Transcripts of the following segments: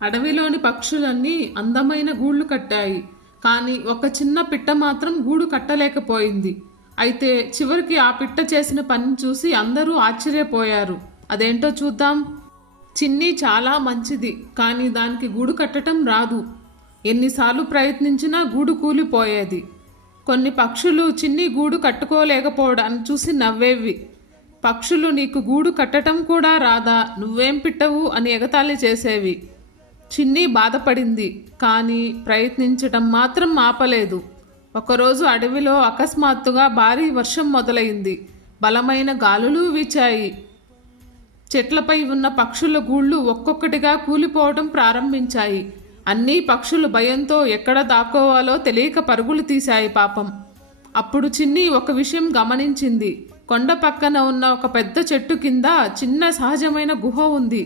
అడవిలోని పక్షులన్నీ అందమైన గూళ్ళు కట్టాయి. కానీ ఒక చిన్న పిట్ట మాత్రం గూడు కట్టలేకపోయింది. అయితే చివరికి ఆ పిట్ట చేసిన పని చూసి అందరూ ఆశ్చర్యపోయారు. అదేంటో చూద్దాం. చిన్ని చాలా మంచిది, కానీ దానికి గూడు కట్టడం రాదు. ఎన్నిసార్లు ప్రయత్నించినా గూడు కూలిపోయేది. కొన్ని పక్షులు చిన్ని గూడు కట్టుకోలేకపోవడాన్ని చూసి నవ్వేవి. పక్షులు నీకు గూడు కట్టడం కూడా రాదా, నువ్వేం పిట్టవు అని ఎగతాళి చేసేవి. చిన్ని బాధపడింది, కానీ ప్రయత్నించటం మాత్రం ఆపలేదు. ఒకరోజు అడవిలో అకస్మాత్తుగా భారీ వర్షం మొదలైంది. బలమైన గాలులు వీచాయి. చెట్లపై ఉన్న పక్షుల గూళ్ళు ఒక్కొక్కటిగా కూలిపోవడం ప్రారంభించాయి. అన్ని పక్షులు భయంతో ఎక్కడ దాక్కోవాలో తెలియక పరుగులు తీశాయి పాపం. అప్పుడు చిన్ని ఒక విషయం గమనించింది. కొండ పక్కన ఉన్న ఒక పెద్ద చెట్టు కింద చిన్న సహజమైన గుహ ఉంది.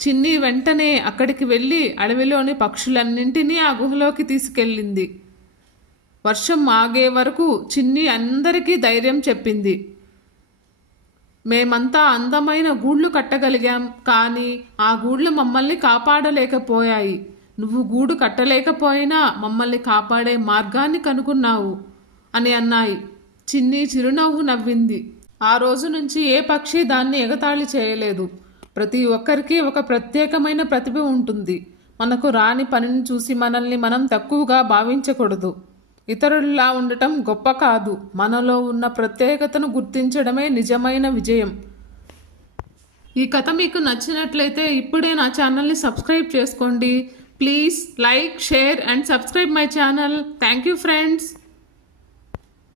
చిన్ని వెంటనే అక్కడికి వెళ్ళి అడవిలోని పక్షులన్నింటినీ ఆ గుహలోకి తీసుకెళ్ళింది. వర్షం ఆగే వరకు చిన్ని అందరికీ ధైర్యం చెప్పింది. మేమంతా అందమైన గూళ్ళు కట్టగలిగాం, కానీ ఆ గూళ్ళు మమ్మల్ని కాపాడలేకపోయాయి. నువ్వు గూడు కట్టలేకపోయినా మమ్మల్ని కాపాడే మార్గాన్ని కనుగొన్నావు అని అన్నాయి. చిన్ని చిరునవ్వు నవ్వింది. ఆ రోజు నుంచి ఏ పక్షి దాన్ని ఎగతాళి చేయలేదు. ప్రతి ఒక్కరికి ఒక ప్రత్యేకమైన ప్రతిభ ఉంటుంది. మనకు రాని పనిని చూసి మనల్ని మనం తక్కువగా భావించకూడదు. ఇతరుల్లా ఉండటం గొప్ప కాదు, మనలో ఉన్న ప్రత్యేకతను గుర్తించడమే నిజమైన విజయం. ఈ కథ మీకు నచ్చినట్లయితే ఇప్పుడే నా ఛానల్ని సబ్స్క్రైబ్ చేసుకోండి. Please like, share and subscribe my channel. Thank you friends.